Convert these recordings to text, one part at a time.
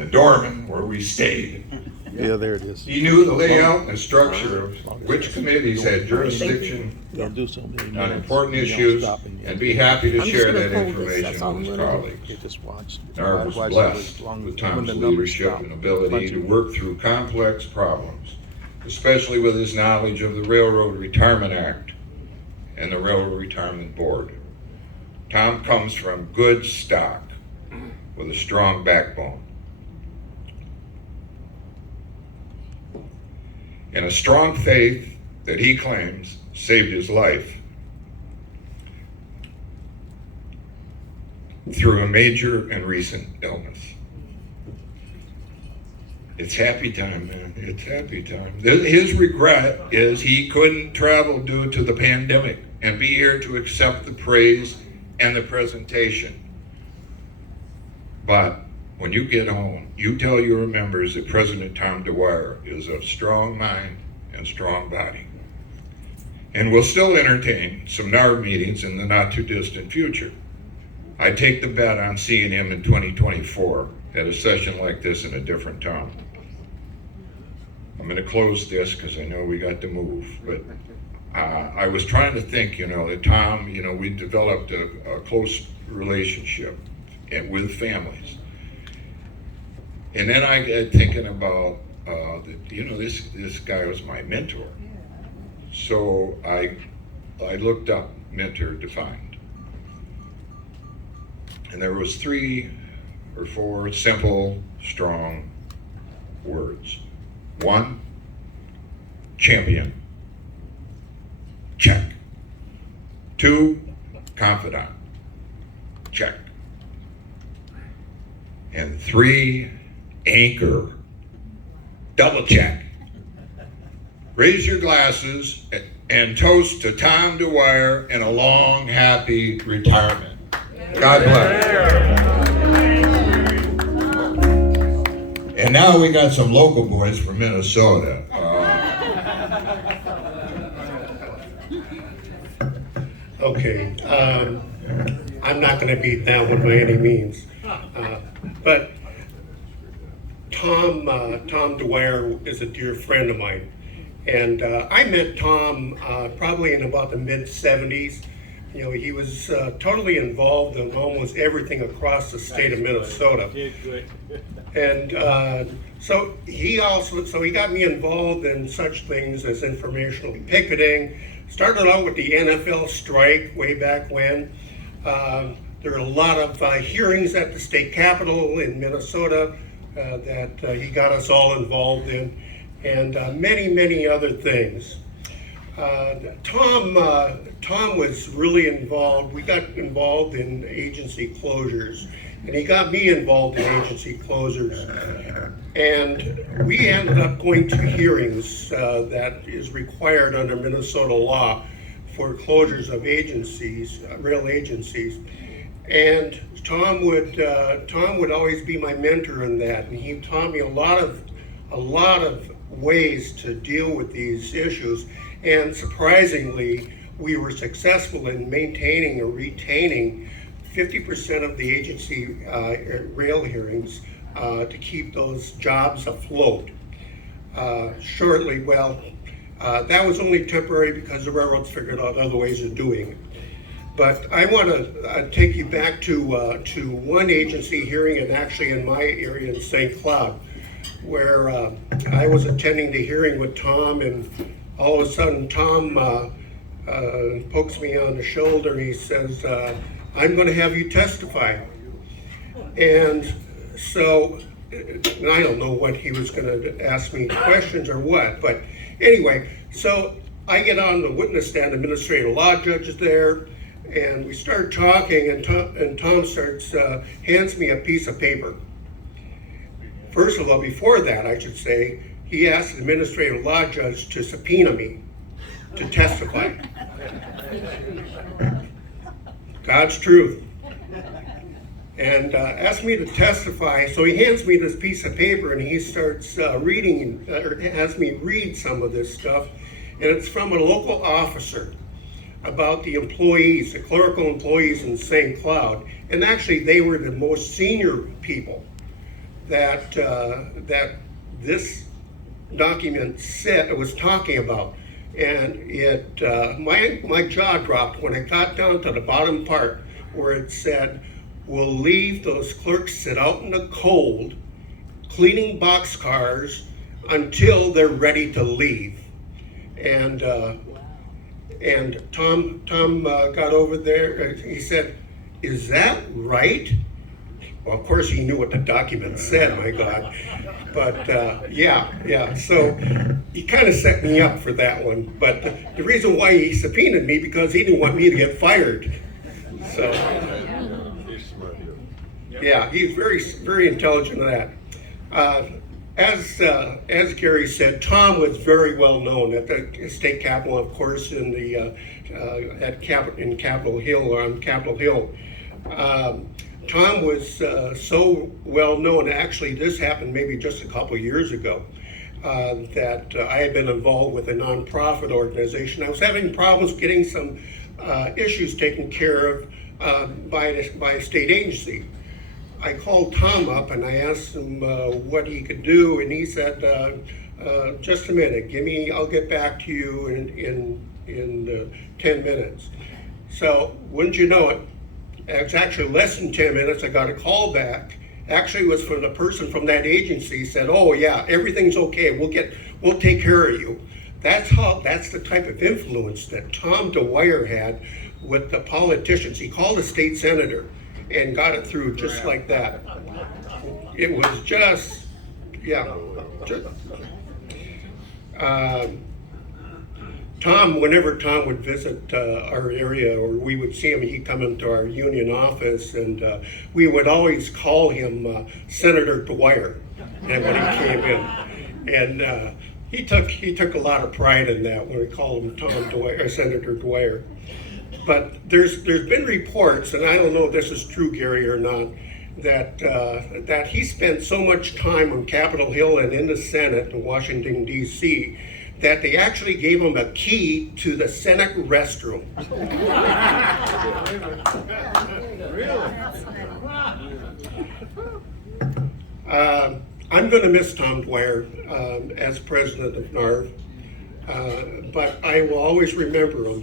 the doorman where we stayed. Yeah, there it is. He knew the layout and structure of which committees had jurisdiction Don't do so many on minutes. important You don't issues stop and and be happy to I'm just share gonna that hold this, information that's all with his I'm gonna do. colleagues. You just watch. NARV was Watch blessed as long with as- Tom's when the numbers leadership stop. and ability Bunch to of- work through complex problems, especially with his knowledge of the Railroad Retirement Act and the Railroad Retirement Board. Tom comes from good stock with a strong backbone and a strong faith that he claims saved his life through a major and recent illness. It's happy time, man. It's happy time. His regret is he couldn't travel due to the pandemic and be here to accept the praise and the presentation. But when you get home, you tell your members that President Tom Dwyer is of strong mind and strong body. And we'll still entertain some NARV meetings in the not too distant future. I take the bet on seeing him in 2024 at a session like this in a different town. I'm going to close this because I know we got to move, but I was trying to think, that Tom, we developed a close relationship with families. And then I got thinking about, this guy was my mentor. So I looked up mentor defined. And there was 3 or 4 simple, strong words. 1, champion. Check. 2, confidant. Check. And 3, anchor. Double check. Raise your glasses and toast to Tom Dwyer and a long, happy retirement. God bless. And now we got some local boys from Minnesota. Okay, I'm not going to beat that one by any means. But Tom Dwyer is a dear friend of mine. And I met Tom probably in about the mid-70s. He was totally involved in almost everything across the state of Minnesota. And so he got me involved in such things as informational picketing. Started out with the NFL strike way back when. There were a lot of hearings at the state capitol in Minnesota that he got us all involved in, and many, many other things. Tom was really involved. We got involved in agency closures, and he got me involved in agency closures. And we ended up going to hearings that is required under Minnesota law for closures of agencies, rail agencies. And Tom would always be my mentor in that, and he taught me a lot of ways to deal with these issues. And surprisingly, we were successful in maintaining or retaining 50% of the agency rail hearings to keep those jobs afloat. That was only temporary because the railroads figured out other ways of doing it. But I want to take you back to one agency hearing, and actually in my area in St. Cloud, where I was attending the hearing with Tom, and all of a sudden Tom pokes me on the shoulder and he says, I'm going to have you testify. And so, and I don't know what he was going to ask me questions or what, but anyway, so I get on the witness stand, administrative law judge is there, and we start talking, and Tom hands me a piece of paper. First of all, before that, I should say, he asked the administrative law judge to subpoena me to testify. God's truth. And asked me to testify, so he hands me this piece of paper and he starts reading, or has me read some of this stuff, and it's from a local officer about the employees, the clerical employees in St. Cloud, and actually they were the most senior people that that this document said it was talking about, and it my jaw dropped when I got down to the bottom part where it said, "We'll leave those clerks sit out in the cold, cleaning boxcars until they're ready to leave." And Tom got over there. He said, "Is that right?" Well, of course, he knew what the document said. My God, but yeah. So he kind of set me up for that one. But the reason why he subpoenaed me because he didn't want me to get fired. So yeah, he's very intelligent at that. As Gary said, Tom was very well known at the state capitol, of course, in the in Capitol Hill, on Capitol Hill. Tom was so well known. Actually, this happened maybe just a couple years ago. That I had been involved with a nonprofit organization. I was having problems getting some issues taken care of by a state agency. I called Tom up and I asked him what he could do, and he said, "Just a minute, I'll get back to you in 10 minutes." So, wouldn't you know it, it's actually less than 10 minutes. I got a call back. Actually, it was from the person from that agency. Said, "Oh yeah, everything's okay. We'll take care of you." That's the type of influence that Tom Dwyer had with the politicians. He called a state senator and got it through just like that. It was just, yeah. Tom, whenever Tom would visit our area, or we would see him, he'd come into our union office, and we would always call him Senator Dwyer. And when he came in, and he took a lot of pride in that when we called him Tom Dwyer, or Senator Dwyer. But there's been reports, and I don't know if this is true, Gary, or not, that he spent so much time on Capitol Hill and in the Senate in Washington, D.C., that they actually gave him a key to the Senate restroom. I'm going to miss Tom Dwyer as president of NARV, but I will always remember him.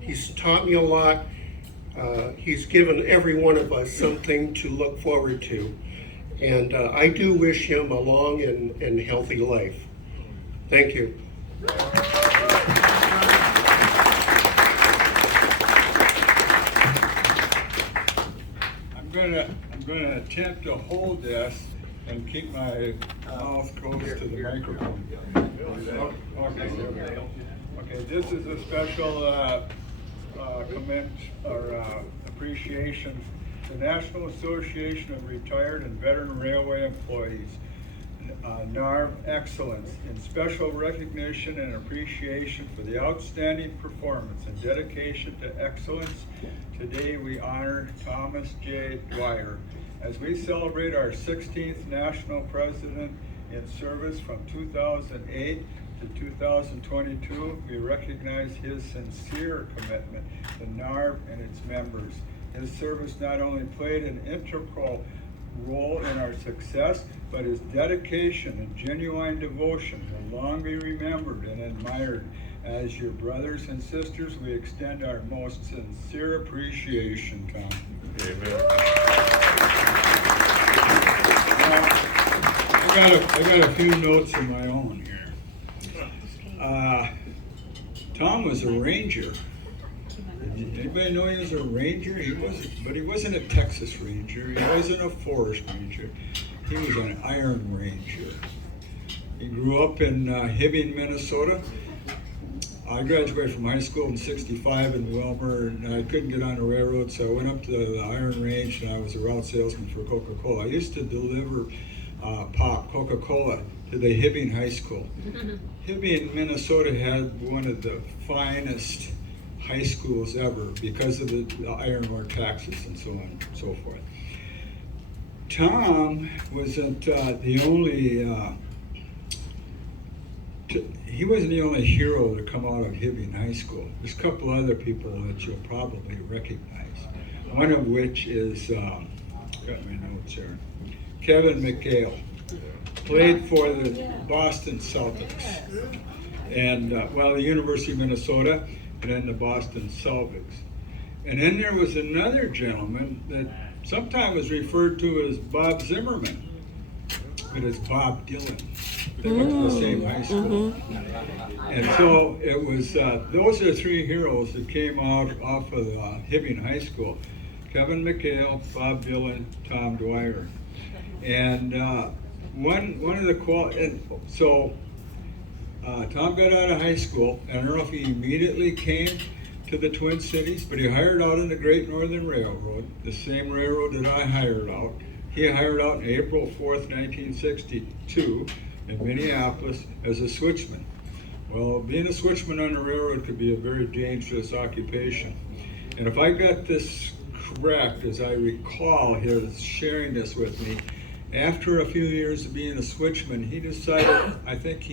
He's taught me a lot. He's given every one of us something to look forward to, and I do wish him a long and healthy life. Thank you. I'm gonna attempt to hold this and keep my mouth close to the microphone. Okay, this is a special appreciation to the National Association of Retired and Veteran Railway Employees. NARV Excellence, in special recognition and appreciation for the outstanding performance and dedication to excellence. Today we honor Thomas J. Dwyer as we celebrate our 16th National President in service from 2008 to 2022. We recognize his sincere commitment to NARV and its members. His service not only played an integral role in our success, but his dedication and genuine devotion will long be remembered and admired. As your brothers and sisters, we extend our most sincere appreciation, Tom. Amen. I got a few notes of my own here. Tom was a ranger. Anybody know he was a ranger? He wasn't a Texas Ranger. He wasn't a Forest Ranger. He was an Iron Ranger. He grew up in Hibbing, Minnesota. I graduated from high school in '65 in Wilmer, and I couldn't get on the railroad, so I went up to the Iron Range, and I was a route salesman for Coca-Cola. I used to deliver pop Coca-Cola to the Hibbing High School. Hibbing, Minnesota had one of the finest high schools ever because of the iron ore taxes and so on and so forth. Tom wasn't the only he wasn't the only hero to come out of Hibbing High School. There's a couple other people that you'll probably recognize. One of which is, got my notes here, Kevin McHale. Played for the Boston Celtics. And, the University of Minnesota, and then the Boston Celtics. And then there was another gentleman that sometimes was referred to as Bob Zimmerman, but it's Bob Dylan. They went to the same high school. And so it was, those are the three heroes that came out off of Hibbing High School. Kevin McHale, Bob Dylan, Tom Dwyer. And one of the Tom got out of high school, and I don't know if he immediately came to the Twin Cities, but he hired out in the Great Northern Railroad, the same railroad that I hired out. He hired out on April 4th, 1962 in Minneapolis as a switchman. Well, being a switchman on the railroad could be a very dangerous occupation. And if I got this correct, as I recall his sharing this with me, after a few years of being a switchman, he decided, I think he